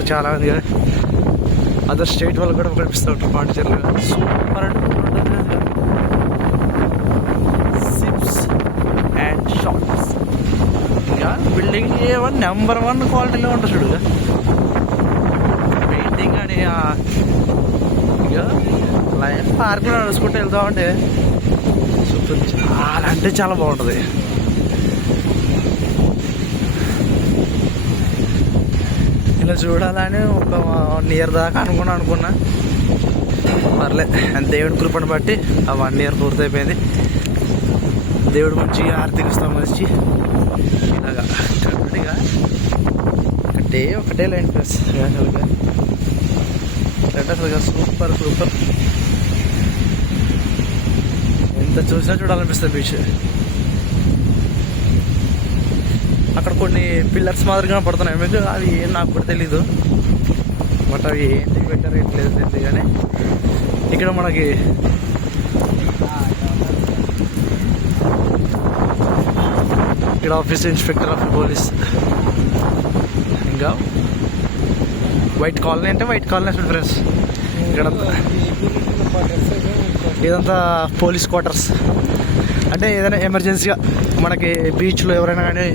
మనకు చాలా మంది కదా. అదర్ స్టేట్ వాళ్ళు కూడా కనిపిస్తూ ఉంటారు పాండిచేరిలో సూపర్ సిప్స్ అండ్ షాప్స్ ఇంకా building A one number one క్వాలిటీలో ఉంటుంది చూడు పెయింటింగ్ అని ఆ- ఇక లైన్ పార్క్లో నడుచుకుంటూ వెళ్తామంటే చాలా అంటే చాలా బాగుంటుంది. ఇలా చూడాలని ఒక వన్ ఇయర్ దాకా అనుకున్నా అనుకున్నా. పర్లే దేవుడి కృపను బట్టి ఆ వన్ ఇయర్ పూర్తయిపోయింది. దేవుడు మంచి ఆర్థిక సంబంధించి ఇలాగా కరెక్ట్గా ఒకటే ఒకటే లైన్ ప్లస్ అసలుగా అంటే అసలుగా సూపర్ సూపర్. ఎంత చూసినా చూడాలనిపిస్తుంది బీచ్. అక్కడ కొన్ని పిల్లర్స్ మాదిరిగా పడుతున్నాయి. మీకు అవి ఏం నాకు కూడా తెలీదు. బట్ అవి ఏంటి పెట్టారు ఏంటి లేదు తెలియదు కానీ ఇక్కడ మనకి ఇక్కడ ఆఫీస్ ఇన్స్పెక్టర్ ఆఫ్ పోలీస్. ఇంకా వైట్ కాలనీ అంటే వైట్ కాలనీ అసలు ఫ్రెండ్స్ ఇక్కడ ఇదంతా పోలీస్ క్వార్టర్స్. అంటే ఏదైనా ఎమర్జెన్సీగా మనకి బీచ్లో ఎవరైనా కానీ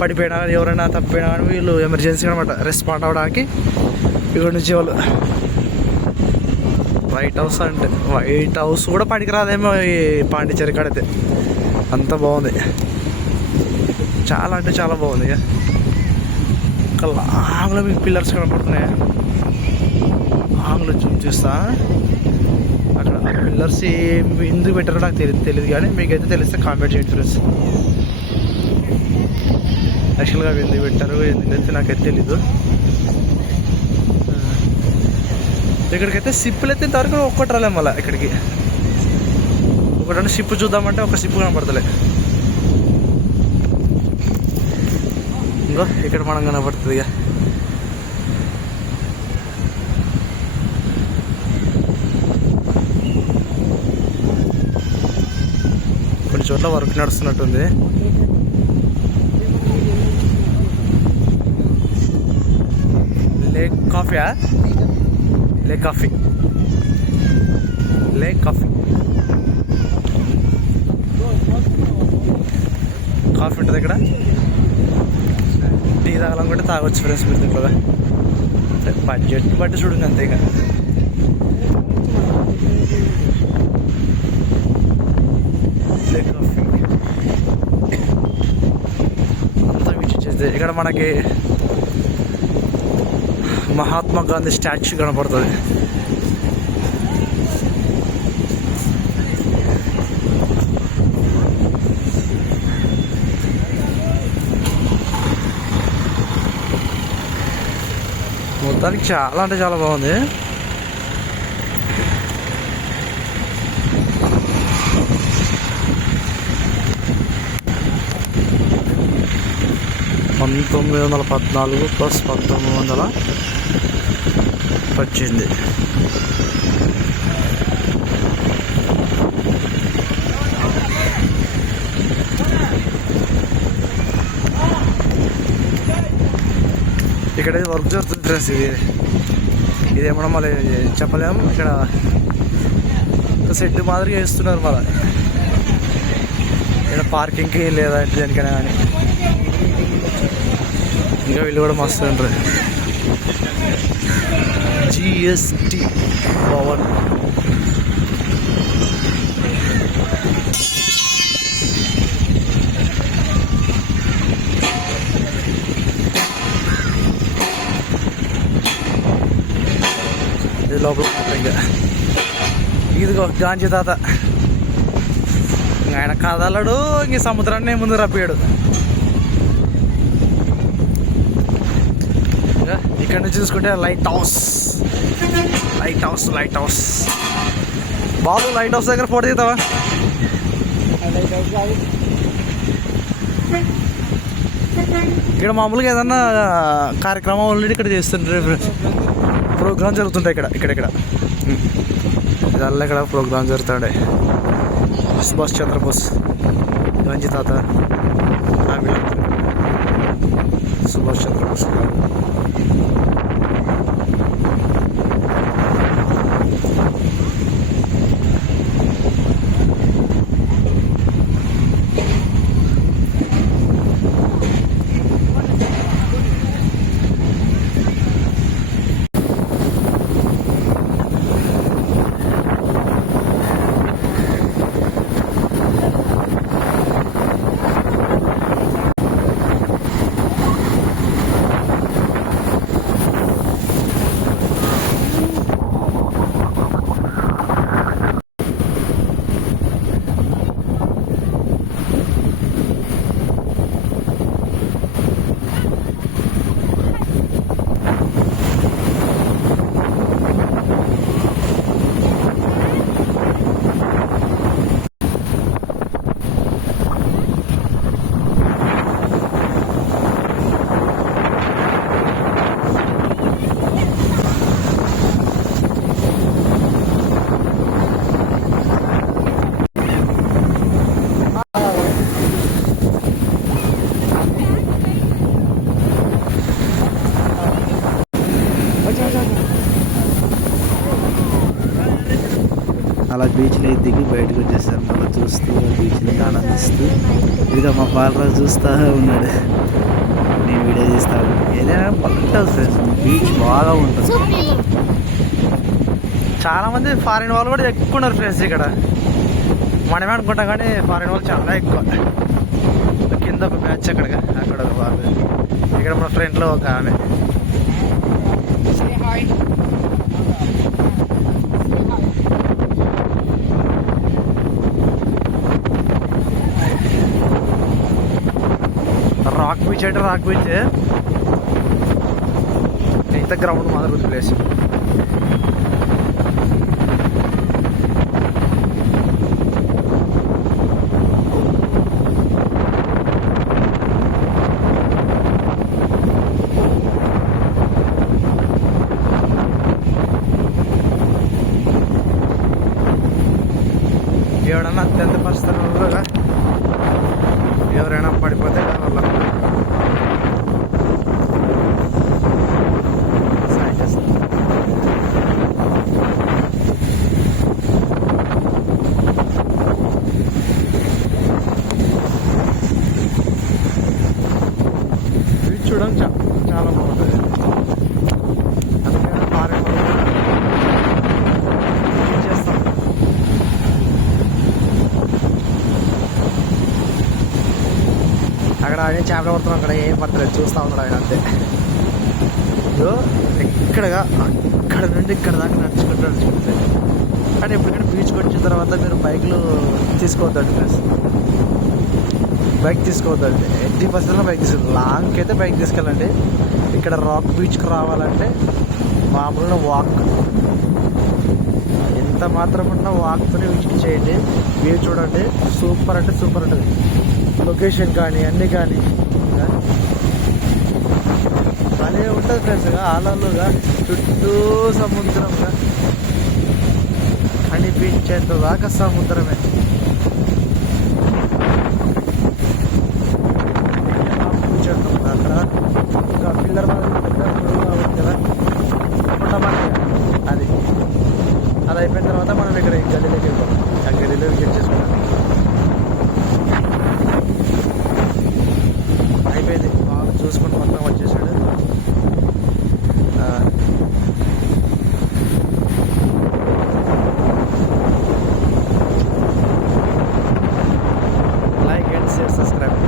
పడిపోయినా కానీ ఎవరైనా తప్పిపోయినా కానీ వీళ్ళు ఎమర్జెన్సీగా అనమాట రెస్పాండ్ అవ్వడానికి ఇక్కడ నుంచి వాళ్ళు. వైట్ హౌస్ అంటే వైట్ హౌస్ కూడా పనికిరాదేమో ఈ పాండిచేరి కాడైతే. అంత బాగుంది. చాలా అంటే చాలా బాగుంది. ఇక లాంగ్లో మీకు పిల్లర్స్ కనపడుతున్నాయి? లాంగ్లో జూమ్ చూస్తా. పిల్లర్స్ ఏం ఎందుకు పెట్టారో నాకు తెలియదు తెలియదు కానీ మీకైతే తెలిస్తే కామెంట్ చేయండి ఫ్రెండ్స్ యాక్చువల్గా అవి ఎందుకు పెట్టారు ఎందుకైతే నాకైతే తెలీదు. ఇక్కడికైతే సిప్పులు అయితే ఇంతవరకు ఒక్కటి రాలే మళ్ళీ ఇక్కడికి. ఒకటంటే సిప్పు చూద్దామంటే ఒక సిప్పు కనపడతలే. ఇంకో ఇక్కడ మనం కనపడుతుంది ఇక. కొన్ని చోట్ల వర్క్ నడుస్తున్నట్టుంది. Lake కాఫీయా lake coffee lake coffee coffee ఉంటుంది ఇక్కడ. టీ తాగాలనుకుంటే తాగొచ్చు ఫ్రెండ్స్ మీరు దీంట్లో బడ్జెట్ బట్టి చూడండి అంతే ఇక. లేక్ అంతా చేస్తే ఇక్కడ మనకి మహాత్మా గాంధీ స్టాచ్యూ కనపడుతుంది. మొత్తానికి చాలా అంటే చాలా బాగుంది. పంతొమ్మిది వందల పద్నాలుగు ప్లస్ పంతొమ్మిది వందల పద్దెనిమిది. ఇక్కడ వర్క్ జరుగుతుంది ఫ్రెండ్స్ ఇది. ఇదేమన్నా మళ్ళీ చెప్పలేము. ఇక్కడ సెట్ మాదిరిగా వేస్తున్నారు మళ్ళీ. ఇక్కడ పార్కింగ్కి లేదా దేనికైనా కానీ. ఇంకా వీళ్ళు కూడా మస్తు ఉంటారు. జిఎస్టి పవర్ ఇది లోపల ఇంకా. ఇదిగో గాంజీ తాత. ఆయన కదలడు ఇంక సముద్రాన్ని ముందు రప్పాడు ఇక్కడ నుంచి చూసుకుంటే లైట్ హౌస్. Lighthouse lighthouse. బాబు లైట్ హౌస్ దగ్గర ఫోటో తీద్దామా? ఇక్కడ మామూలుగా ఏదన్నా కార్యక్రమం ఆల్రెడీ ఇక్కడ చేస్తుంటారు ప్రోగ్రామ్ జరుగుతుంటాయి ఇక్కడ ఇక్కడ ఇక్కడ. ఇదల్లా ఇక్కడ ప్రోగ్రామ్ జరుగుతాడే. సుభాష్ చంద్రబోస్ గాంధీ తాత. సుభాష్ చంద్రబోస్ గారు అలా బీచ్లో దిగి బయటకు వచ్చేసాను అలా చూస్తూ బీచ్ని ఆనందిస్తూ ఇదిగా మా బాలరాజు చూస్తూ ఉన్నాడు. నేను వీడియో తీస్తాను ఏదైనా బాగుంటుంది ఫ్రెండ్స్ బీచ్ బాగా ఉంటుంది. చాలామంది ఫారిన్ వాళ్ళు కూడా ఎక్కువ ఉన్నారు ఫ్రెండ్స్ ఇక్కడ. మనమే అనుకుంటాం కానీ ఫారిన్ వాళ్ళు చాలా ఎక్కువ. కింద ఒక మ్యాచ్ అక్కడ అక్కడ ఒక వాళ్ళు ఇక్కడ మన ఫ్రెండ్లో ఒక ఆమె. రాక్ బీచ్ అంటే రాక్ బీచ్. ఇంత గ్రౌండ్ మాత్రం ప్లేస్ చూడడం చా- చాలా బాగుంటుంది. చేస్తాం. అక్కడ ఆయన చేపలు పడుతున్నాం అక్కడ ఏం పడతలేదు చూస్తా ఉన్నాడు ఆయన అంతే. ఇదో ఇక్కడగా అక్కడ నుండి ఇక్కడ దాకా నడుచుకుంటూ నడుచుకుంటే. కానీ ఎప్పటికైనా బీచ్కి వచ్చిన తర్వాత మీరు బైక్లు తీసుకోవద్దండి ప్లస్ బైక్ తీసుకోవద్దండి. ఎయిటీ పర్సెంట్లో బైక్ తీసుకోవద్దు లాంగ్కి అయితే బైక్ తీసుకెళ్ళండి. ఇక్కడ రాక్ బీచ్కి రావాలంటే మామూలుగా వాక్. ఎంత మాత్రం ఉన్న వాక్తోనే విజిట్ చేయండి. వ్యూ చూడండి. సూపర్ అంటే సూపర్ ఉంటుంది. లొకేషన్ కానీ అన్నీ కానీ. భలే ఉంటుంది ఫ్రెండ్స్గా ఆలలుగా చుట్టూ సముద్రంగా కనిపించేంత దాకా సముద్రమే కూర్చోండి అక్కడ ఒక పిల్లర్ మాదిరి పెద్ద పొడవుగా ఉంది కదా పుట్టమని అది అది అయిపోయిన తర్వాత మనం ఇక్కడ ఈ గల్లీలోకి వెళ్తాం ఆ గల్లీలో విజిట్ చేసుకుంటాం అయిపోయింది బాగా చూసుకుంటూ మొత్తం వచ్చేసాడు ఆ, లైక్ అండ్ షేర్ సబ్స్క్రైబ్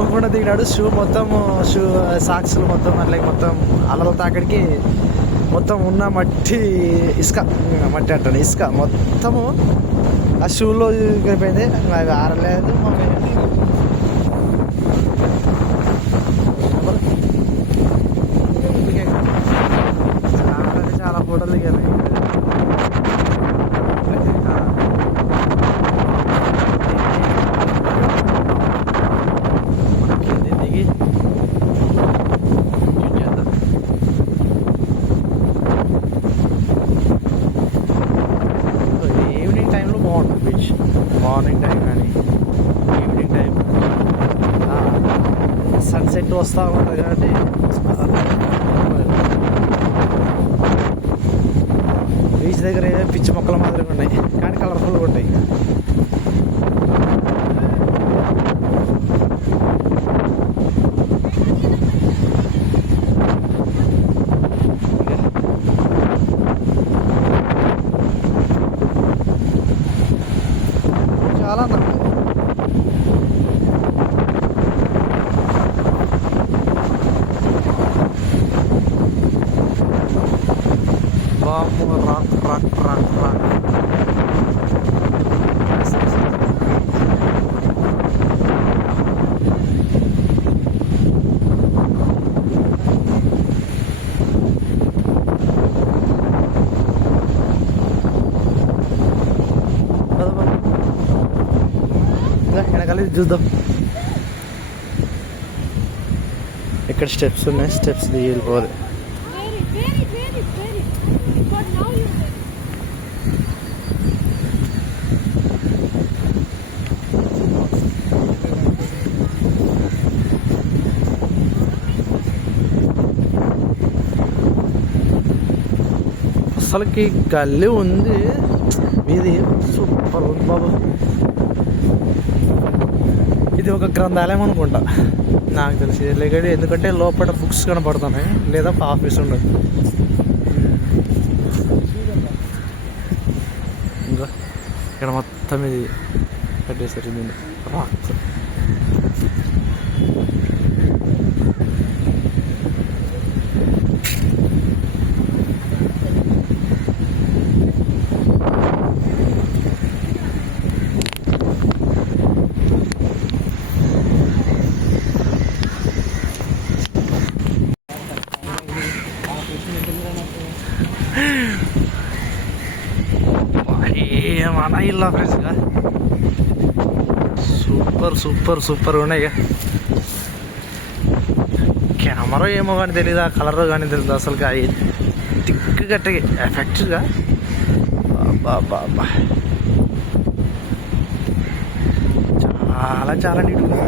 ఆడుకోకుండా దిగినాడు. షూ మొత్తం షూ సాక్స్లు మొత్తం అట్లా మొత్తం అలల తాకడికి మొత్తం ఉన్న మట్టి ఇసుక మట్టి అంటాను ఇసుక మొత్తము ఆ షూలో గడిపోయింది అవి ఆరలేదు చాలా అంటే చాలా ఫోటోలు దిగాను మనం కింద దిగి షూట్ చేద్దాం ఈవినింగ్ టైంలో బాగుంటుంది బీచ్ మార్నింగ్ టైం కానీ ఈవినింగ్ టైం సెట్ వస్తూ ఉంటుంది కాబట్టి బీచ్ దగ్గర ఏదో పిచ్చి మొక్కల మాదిరిగా ఉన్నాయి కానీ కలర్ఫుల్గా ఉంటాయి చాలా నమ్మకం వామ్మో, రాక్ రాక్ రాక్ రాక్ పద, పద. ఇంకా వెనకాల ఇది చూద్దాం. ఇక్కడ స్టెప్స్ ఉన్నాయి స్టెప్స్ దిగి వెళ్ళిపోవాలి. అసలుకి గల్లీ ఉంది. ఇది సూపర్ ఉంది బాబు. ఇది ఒక గ్రంథాలయం అనుకుంటా. నాకు తెలిసి లేకపోతే ఎందుకంటే లోపల బుక్స్ కనపడుతున్నాయి లేదా ఆఫీస్ ఉండదు. ఇంకా ఇక్కడ మొత్తం ఇది కట్టేసరి దీన్ని రాక్స్ మన ఇల్లు ఫ్రెండ్స్గా సూపర్ సూపర్ ఉన్నాయి. ఇక. కెమెరా ఏమో కానీ తెలియదు ఆ కలర్ కానీ తెలియదు అసలు తిక్కు గట్టి ఎఫెక్ట్గా బాబా చాలా చాలా నీట్గా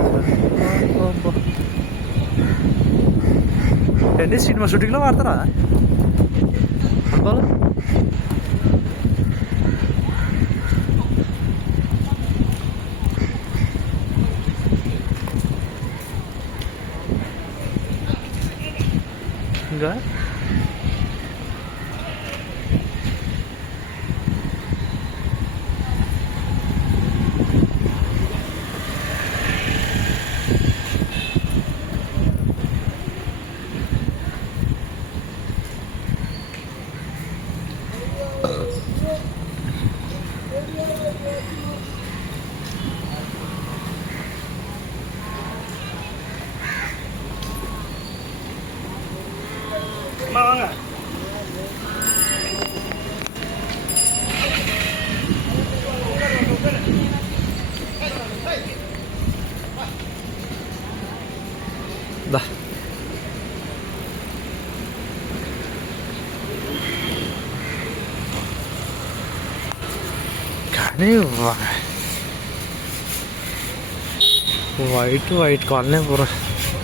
ఏంటి సినిమా షూటింగ్లో వాడతారా? ఫుట్బాల్? ఇంకా వైట్ వైట్ కాలనీ పూర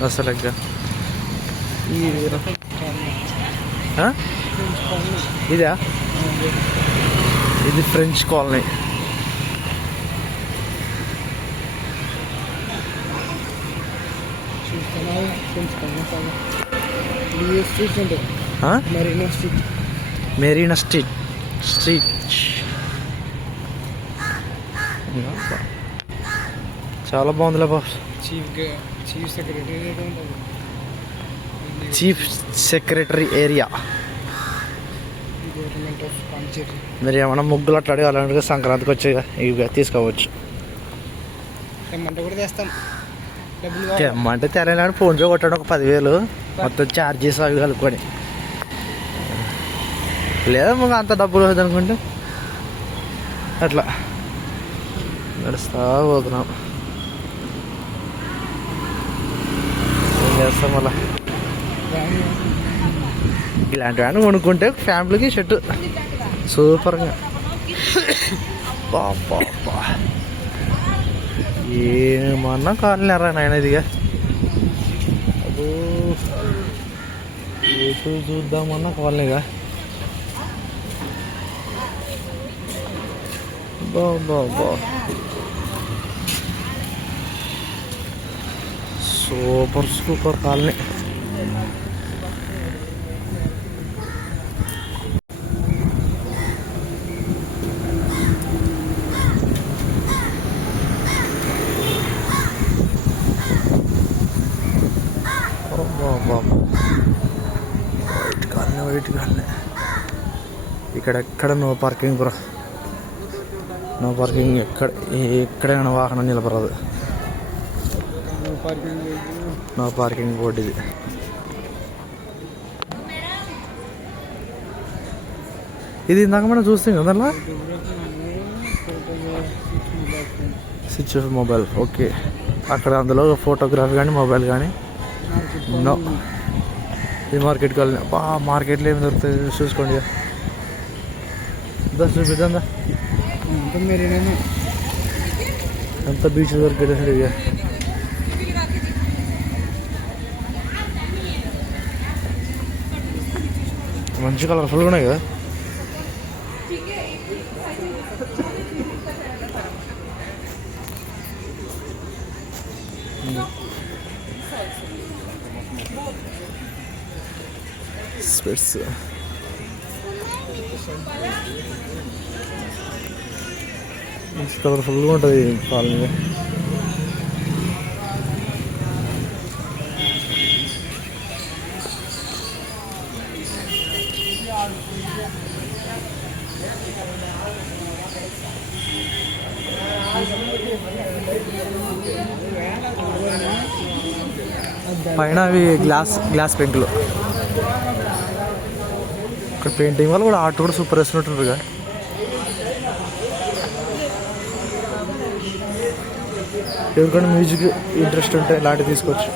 అసలు ఇంకా ఈ ఆ? ఇదా? ఇది French colony? Marina street Marina street street చాలా బాగుందిలే బాబు. చీఫ్ చీఫ్ సెక్రటరీ ఉంటుంది. Chief secretary area. మీరు ఏమైనా ముగ్గులు అట్లా అడగాలంటే సంక్రాంతికి వచ్చి ఇవి తీసుకోవచ్చు. తెమ్మంటే తెలంగాణ ఫోన్పే కొట్టడం ఒక పదివేలు. మొత్తం ఛార్జెస్ అవి కలుపుకొని. లేదా మాకు అంత డబ్బులు అనుకుంటే. అట్లా. నడుస్తా పోతున్నాం. ఏం చేస్తాం అలా దాన్ని ఇలాంటివన్నీ కొనుక్కుంటే ఫ్యామిలీకి షర్ట్. సూపర్గా. బాబా ఏమన్నా కాలనీరా నాయన ఇదిగా. అబ్బో. ఎటు చూద్దామన్నా కాలనీగా బాబా బా super colony white colony white colony ఇక్కడ ఎక్కడ no parking bro no parking ఎక్కడ ఎక్కడైనా వాహనం నిలబడదు పార్కింగ్ నో పార్కింగ్ బోర్డు ఇది. ఇది ఇందాక మనం చూస్తాం కదా స్విచ్ ఆఫ్ మొబైల్ ఓకే అక్కడ అందులో ఫోటోగ్రఫీ కానీ మొబైల్ కానీ నో ఇది మార్కెట్కి వెళ్ళిన బా మార్కెట్లో ఏమి దొరుకుతుంది చూసుకోండి ఇక. దా. చూపిద్దాం ఎంత బీచ్ దొరికితే ఇక. మంచి కలర్ఫుల్గా ఉన్నాయి కదా. స్పెట్స్. మంచి కలర్ఫుల్గా ఉంటుంది కాలనీ. పైన అవి గ్లాస్ గ్లాస్ పెంకులు. ఇక్కడ పెయింటింగ్ వల్ల కూడా ఆర్ట్ కూడా సూపర్ వేస్తున్నట్టుగా ఎవరికైనా మ్యూజిక్ ఇంట్రెస్ట్ ఉంటే ఇలాంటివి తీసుకోవచ్చు.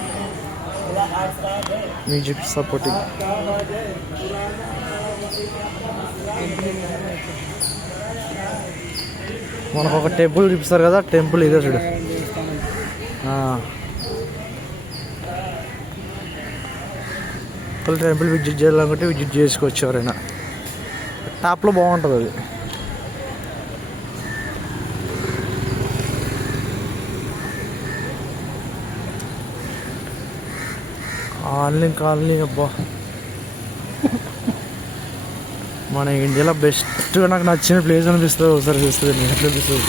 Music supporting. మనకు ఒక టెంపుల్ చూపిస్తారు కదా టెంపుల్ ఇదే చూడు. దేవస్థానం టెంపుల్ విజిట్ చేయాలనుకుంటే విజిట్ చేసుకోవచ్చు ఎవరైనా. టాప్లో బాగుంటుంది అది. కాలనీ కాలనీ అబ్బా. మన ఇండియాలో బెస్ట్ నాకు నచ్చిన ప్లేస్ అనిపిస్తుంది ఒకసారి చూస్తుంది అనిపిస్తుంది.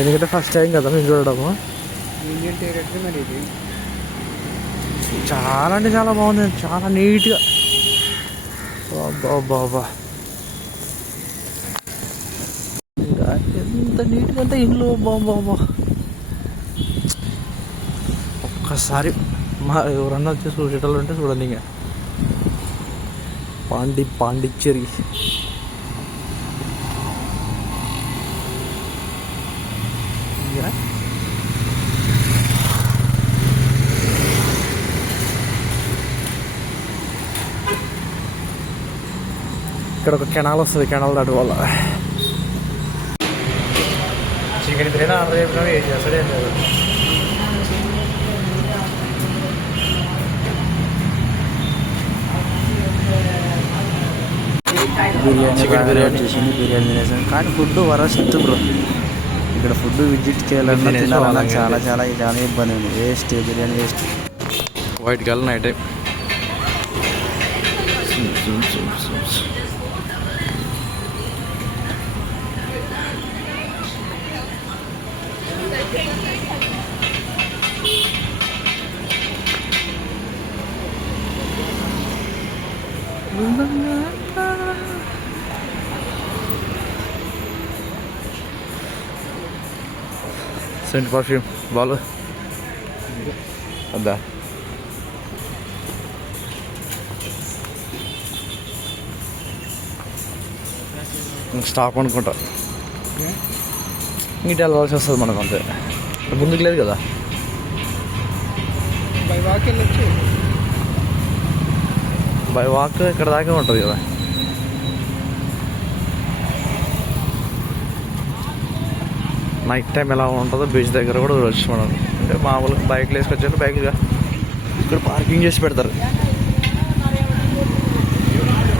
ఎందుకంటే ఫస్ట్ టైం కదా మేము చూడడము. ఇండియన్ టెరిటరీ మరి ఇది? చాలా అంటే చాలా బాగుంది. చాలా నీట్గా. బాబా ఇంకా ఎంత నీట్గా అంటే ఇంట్లో బాబా ఒక్కసారి మా ఎవరన్నా వచ్చి చూసేటోళ్ళు ఉంటే చూడండి ఇంకా. పాండి పాండిచ్చేరి ఇంకా ఇక్కడ ఒక కెనాల్ వస్తుంది కెనాల్ దాటి వల్ల. చికెన్ బిర్యానీ ఆర్డర్ చెప్పినా ఏం చేస్తాడు ఏం లేదు బిర్యానీ బాగా బిర్యానీ. చేసింది బిర్యానీ తినేసాం కానీ ఫుడ్ వరస్ట్ బ్రో. ఇక్కడ ఫుడ్ విజిట్ చేయాలన్నా తినాలన్నా చాలా చాలా చాలా ఇబ్బంది ఉంది waste biryani waste. White colour night scent perfume Balu Adda stop అనుకుంటా ఇటు వెళ్ళాల్సి వస్తుంది మనకు అంతే. ముందుకు లేదు కదా? బై వాక్ వెళ్ళొచ్చు. బై వాక్ ఇక్కడ దాకా ఉంటుంది కదా? నైట్ టైం ఎలా ఉంటుందో బీచ్ దగ్గర కూడా చూడవచ్చు మనం. అంటే మామూలుగా బైక్లు వేసుకొచ్చారు బైక్లుగా ఇక్కడ పార్కింగ్ చేసి పెడతారు.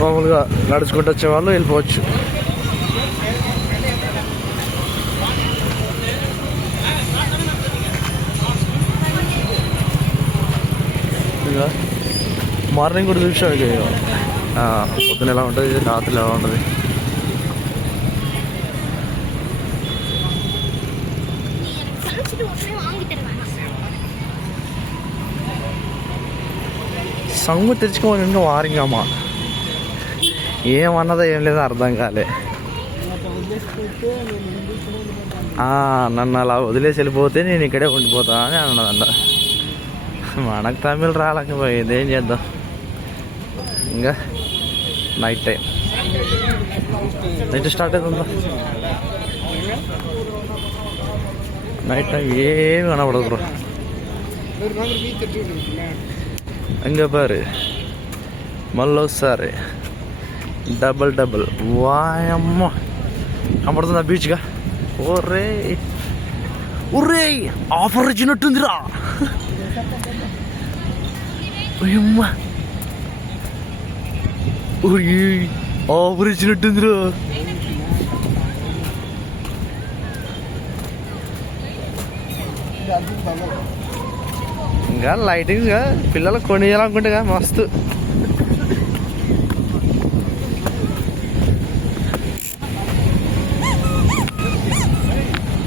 మామూలుగా నడుచుకుంటూ వచ్చే వాళ్ళు వెళ్ళిపోవచ్చు. ఇంకా మార్నింగ్ కూడా చూసావు ఇక పొద్దున ఎలా ఉంటుంది? రాత్రి ఎలా ఉంటుంది? సంగు తెచ్చుకోవాలి ఇంకా వారింగమ్మా. ఏమన్నదో ఏం లేదో అర్థం కాలే. నన్ను అలా వదిలేసి వెళ్ళిపోతే నేను ఇక్కడే ఉండిపోతా అని అన్నదంట. మనకు తమిళ్ రాలేకపోయింది. ఏం చేద్దాం? ఇంకా నైట్ టైం నైట్ స్టార్ట్ అవుతుందా? నైట్ టైం ఏమి కనపడదు బ్రో. నూరు మంది బీచ్ చూడు ఇంకా బారు మళ్ళీ ఒకసారి. డబల్ డబల్ వాయమ్మ కనపడుతుందా బీచ్గా? ఓరే ఒరే ఆఫర్ ఇచ్చినట్టుందిరా ఇంకా లైటింగ్ పిల్లలు కొనియాలనుకుంటే మస్తు.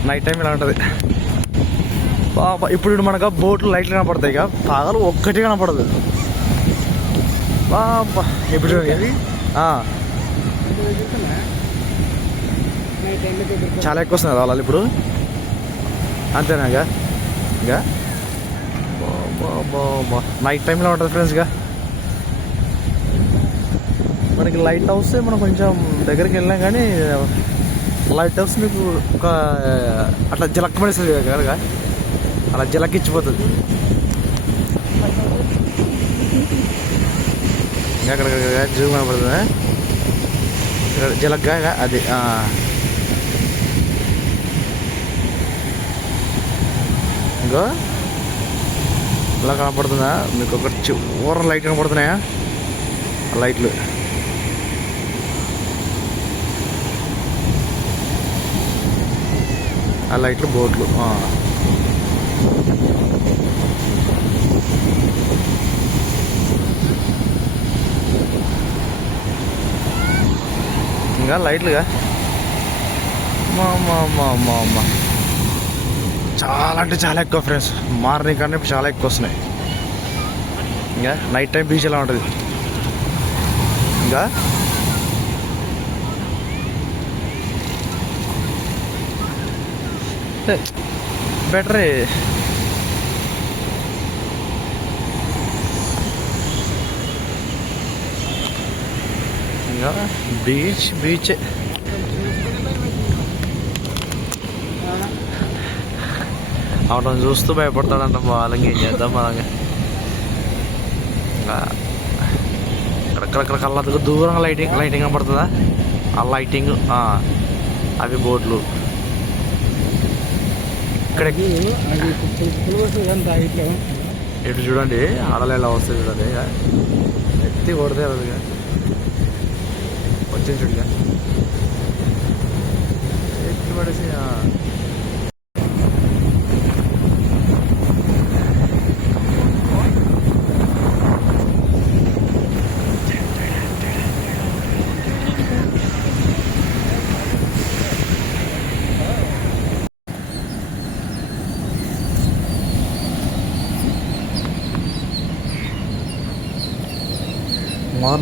నైట్ టైం ఇలా ఉంటుంది. బాబా ఇప్పుడు మనకు బోట్లు లైట్లు కనపడతాయి ఇక పగలు ఒక్కటి కనపడదు. దగ్గర చాలా ఎక్కువ వస్తుంది కదా వాళ్ళు ఇప్పుడు. అంతేనా ఇక నైట్ టైంలో ఉంటుంది ఫ్రెండ్స్ ఇక మనకి లైట్ హౌస్ మనం కొంచెం దగ్గరికి వెళ్ళినా కానీ లైట్ హౌస్ మీకు ఒక అట్లా జలక్ పడేస్తుంది కదా? అలా జలక్ ఇచ్చిపోతుంది ఇంకా అక్కడ జూ కనపడుతుంది? ఇక్కడ జలగ్గా అది ఆ. ఇంకో? ఇలా కనపడుతుందా? మీకు ఒక చివర లైట్ కనపడుతున్నాయా? ఆ లైట్లు. ఆ లైట్లు బోట్లు ఇంకా లైట్లుగా మా మా మా మా మా చాలా అంటే చాలా ఎక్కువ ఫ్రెండ్స్ మార్నింగ్ కంటే ఇప్పుడు చాలా ఎక్కువ వస్తున్నాయి. ఇంకా నైట్ టైం బీచ్ ఎలా ఉంటుంది? ఇంకా? బెటరే ఇంకా బీచ్ బీచ్. అవడం చూస్తూ భయపడతాడంట వాళ్ళకి ఏం చేద్దాం మనకి ఇంకా కళ్ళ దూరంగా లైటింగ్ లైటింగ్ కనపడుతుందా? ఆ లైటింగ్ ఆ, అవి బోట్లు ఇక్కడ ఇటు చూడండి ఆడలు ఎలా వస్తుంది చూడండి. ఎత్తి కొడితే అది ఇక. వచ్చింది చూడు ఇక. ఎత్తి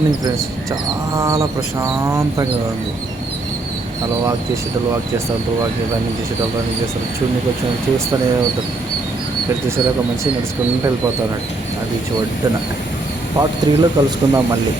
మార్నింగ్ ఫ్రెండ్స్. చాలా ప్రశాంతంగా ఉంది. అలా వాక్ చేసేటోళ్ళు వాక్ చేస్తారు వాక్ రన్నింగ్ చేసేటోళ్ళు రన్నింగ్ చేస్తారు. చూడని కొంచెం చూస్తూనే ఉంటారు ఇక్కడ చూసేలా ఒక మనిషి నడుచుకుంటూ వెళ్ళిపోతారు. అది చూడ్డన పార్ట్ త్రీలో కలుసుకుందాం మళ్ళీ.